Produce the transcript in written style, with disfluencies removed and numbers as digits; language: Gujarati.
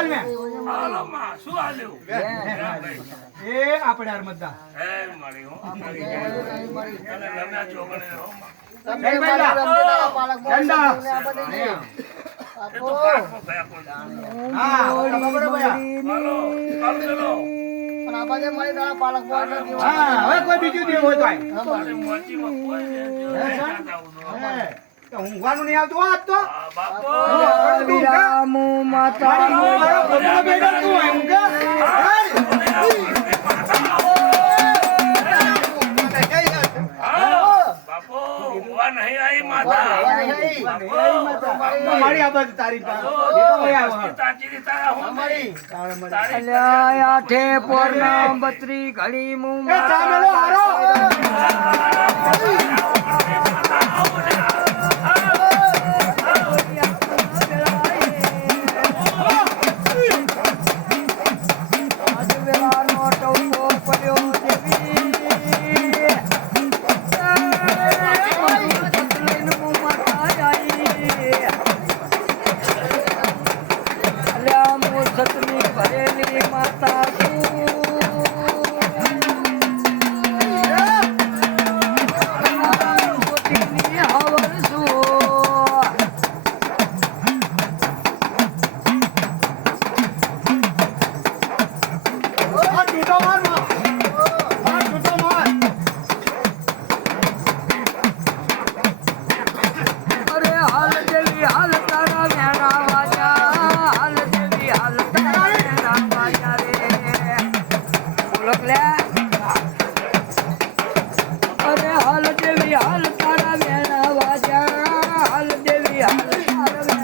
હાલ મે હાલો માં શું હાલ્યું એ આપણે અરમદા એ મારી હો મારી તને લમ્યા ચોગણે હો માં જય બેલા ચંદા એ તો કાઠો થયા કોઈ હા બરાબર ભયા હાલો હાલ ચલો હા હવે કોઈ બીજું દેવું હોય તો આય અરે મોચીમાં કોઈ ને તો ઊંઘવાનું નહીં આવતું આજ તો બાપો વિરામુ માતા મારો પોતાનો બેડો તું હોય ઊંઘે બાપો ઊંઘવા નહીં આવી માતા મારી આ બાજુ તારી પાસે તાચી તારા હું અલ્યા આઠે પોરના બત્રી ઘડી મુ એ ચામેલો હારો ભરેલી માતા અરે હાલ દેવી હાલ તારા વેણા વાજા હાલ દેવી હાલ તારા